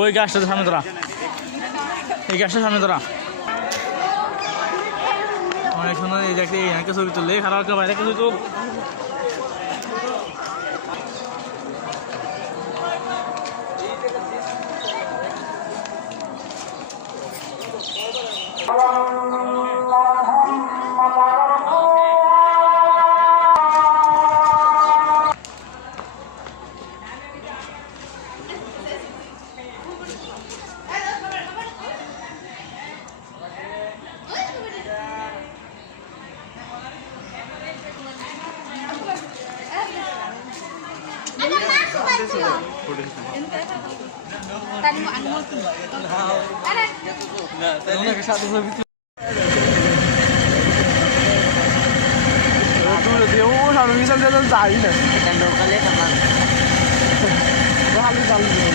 ওই গাছটার সামনে তোরা, এই গাছটার সামনে তোরা অনেক সুন্দর। এই দেখতে এই ছবি তুললে খারাপ বাইরে ছবি তুল। Tadi mau anu tuh. Ada. Nah, ke satu lebih. Tuh dia harus bisa jalan jahil. Kan lokal ya teman. Bahali jalan dulu.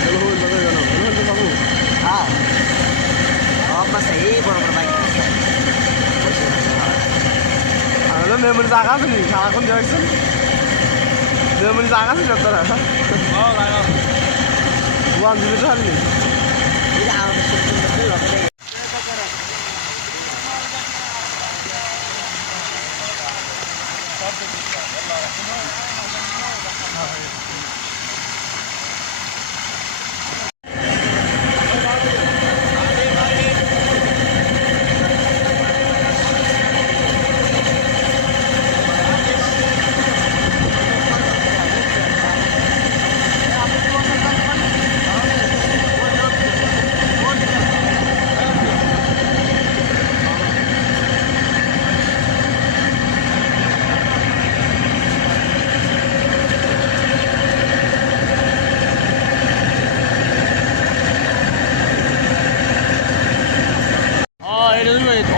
Kalau baru. Ah. Oh, masih baru perbaiki. Ada member jaga sih, salah Jackson. member jaga sih jatuh. Oh, lah. Bukan gitu hari ini. Tidak harus betul loh.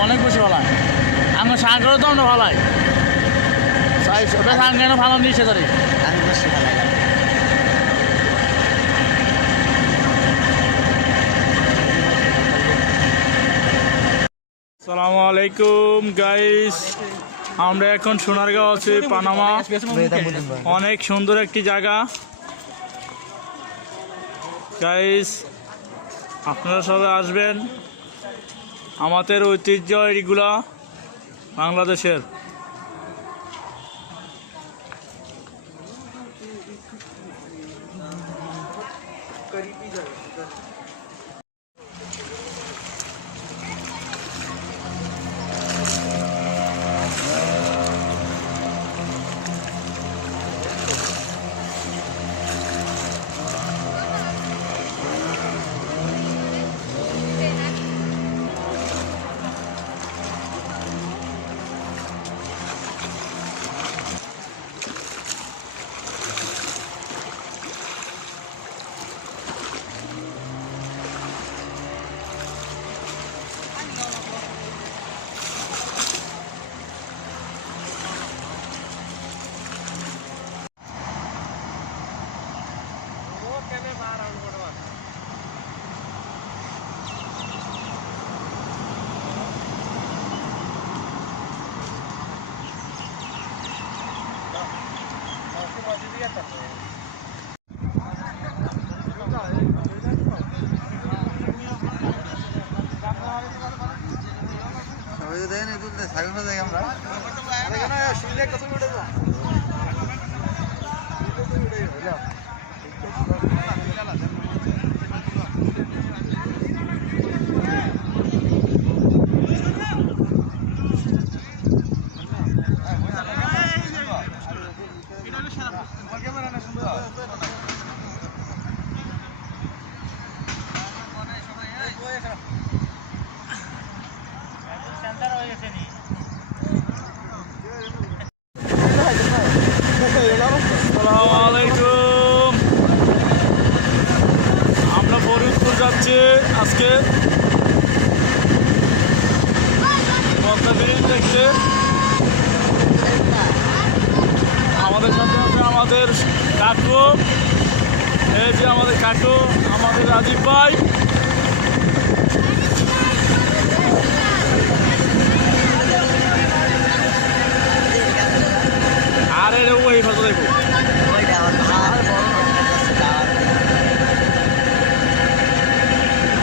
অনেক বেশি ভালো আমার সাগরে তো আমরা ভালো সাংকেন ভালো নিচে ধরে আসসালামু আলাইকুম গাইস, আমরা এখন সোনারগাঁও আছি, পানামা। অনেক সুন্দর একটি জায়গা গাইস, আপনারা সবাই আসবেন। আমাদের ঐতিহ্য এইগুলা বাংলাদেশের। আসসালামু আলাইকুম। আমরা ফরিদপুর যাচ্ছি আজকে পদ্মা ব্রিজ দেখতে। আমাদের সাথে আছে আমাদের কাকু, এই যে আমাদের কাকু, আমাদের রাজীব ভাই। আরে রে ওই ফটো দেখো।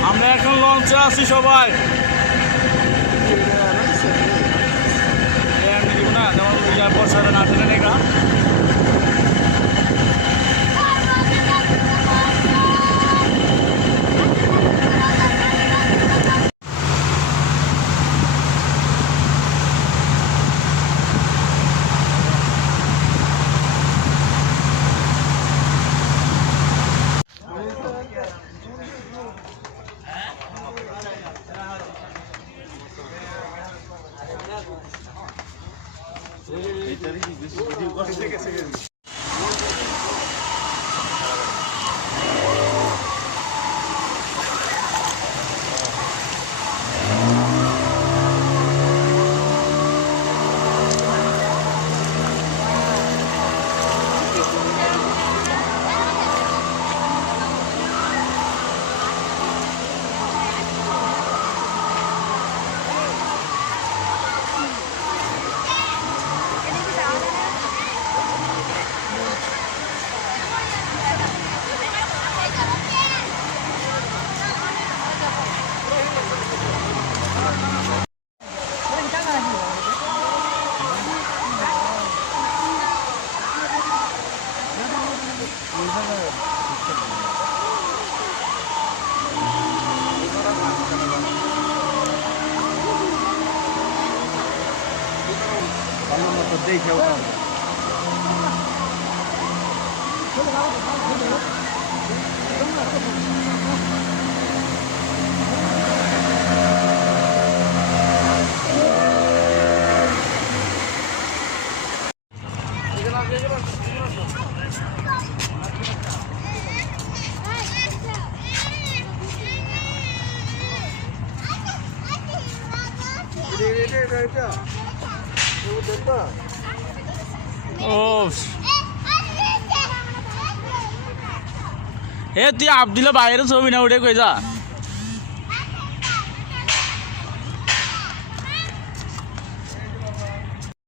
আমরা এখন লঞ্চে আছি সবাই। না যেমন বর্ষাটা না টেনে নেগা তুই আবদুল্লা বাইরে ছবি না উঠে কই যা।